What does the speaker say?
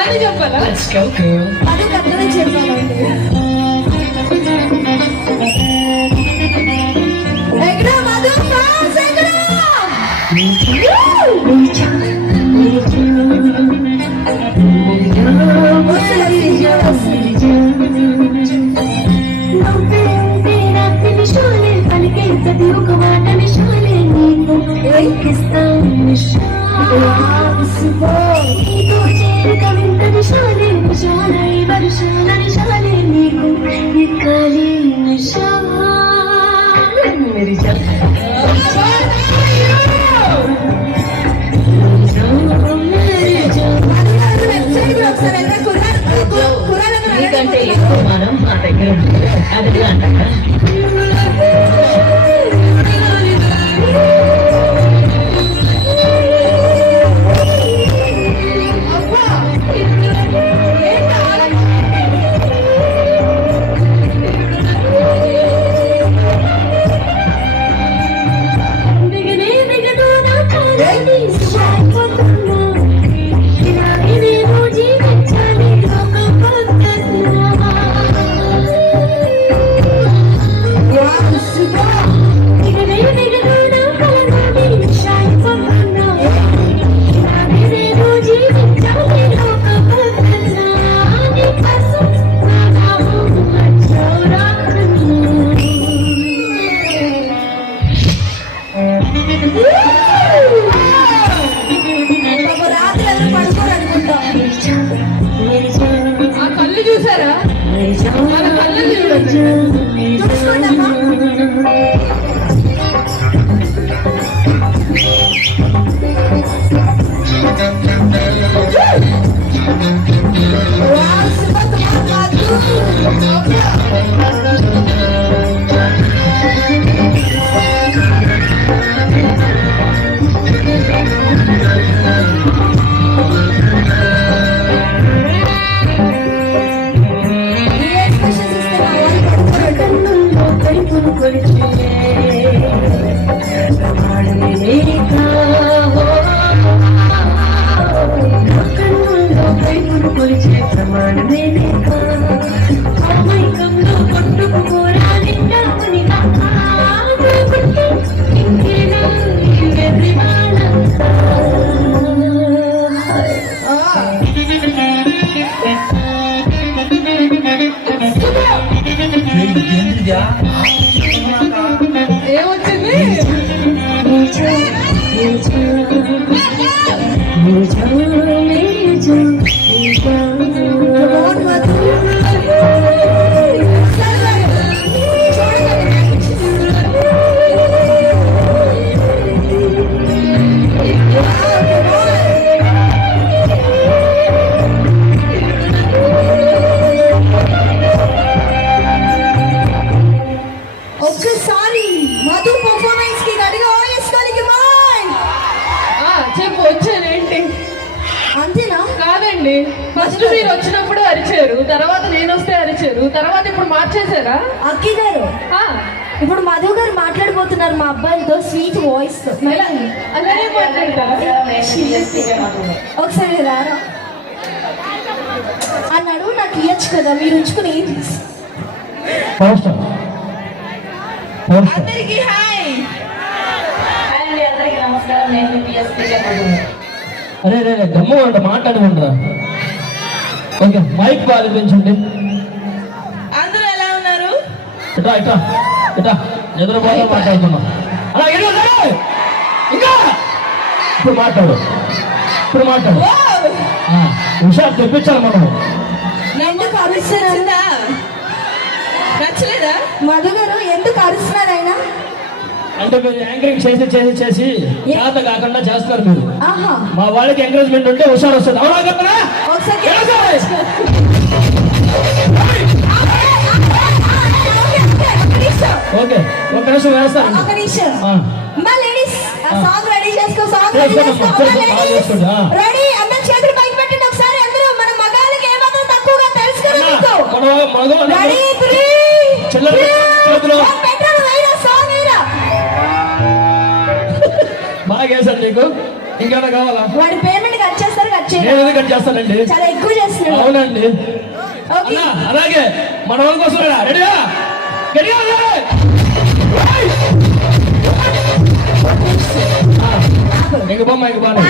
అలానే చెప్పాలా? అది కరెక్ట్గా చెప్పాలండి. ఎక్కడ మధు ఫ్యాన్స్ ఎక్కడ? ప్రతి ఒక మాట నిషాలే నీకు నీతో చేరిక వింత నిషాలే నిషాలై వర్షాల నిషాలే నీకు ఎక్కాలి నిషా నీకంటే ఎక్కువ మనం మా దగ్గర ఉంటుంది అది అంటారా? చూసారా? మన కళ్ళు చూడొచ్చు. ఏమొచ్చింది? ఒక్కసారి మధు పర్ఫార్మెన్స్ కి రెడీగా వేసుకోనికి చెప్పు వచ్చానేంటి? అంతేనా? కాదండి, ఫస్ట్ మీరు వచ్చినప్పుడు అరిచారు, తర్వాత నేను వస్తే అరిచారు, తర్వాత ఇప్పుడు మార్చేశారా? అక్కి గారు ఇప్పుడు మధు గారు మాట్లాడిపోతున్నారు మా అబ్బాయిలతో స్వీట్ వాయిస్ తో. అలానే మాట్లాడతారా? ఒకసారి రారా అన్నాడు. నాకు ఇవ్వచ్చు కదా, మీరు ఉంచుకుని ఏం చేసి. అందరికి హాయ్. అందరికి నమస్కారం. నేను అరే రే గమ్ము అంట మాట్లాడకుండా. ఓకే, మైక్ పాలించండి. అందరూ ఎలా ఉన్నారు? ఇటా ఇటా ఇటా ఎదురుబాటు మాట్లాడుతున్నాం. అలా ఇంకా ఇప్పుడు మాట్లాడు, ఇప్పుడు మాట్లాడు. విషయాలు తెప్పించాలి మనం. ఎందుకు అరుస్తున్నారా? నచ్చలేదా? మధు గారు ఎందుకు అరుస్తున్నారు ఆయన? అంటే మీరు యాంకరింగ్ చేసి చేసి చేసి చేత కాకుండా చేస్తారు మీరు. మా వాళ్ళకి ఎంకరేజ్మెంట్ ఉంటే హుషారు వస్తుంది. అవునా కదా? ఓకే, ఒక నిమిషం వేస్తాను. రెడీ చేసుకో, సాంగ్ రెడీ. అందరూ చేతులు పైకి పెట్టండి ఒకసారి. అందరూ మన మగాళ్ళకి ఏమాత్రం తక్కువగా తెలుసు కదా మీకు. రెడీ 3 బాగా వేసాడు నీకు. ఇంకేమైనా కావాలా? వాడి పేమెంట్ కట్ చేస్తారు, కట్ చేయాలి నేను ఎందుకు కట్ చేస్తానండి? చాలా ఎక్కువ చేస్తున్నాడు అవునండి ఓకే అన్నా, అలాగే మన వాళ్ళ కోసం రెడీయా రెడీయా ఇంక బొమ్మ ఇంక బాగా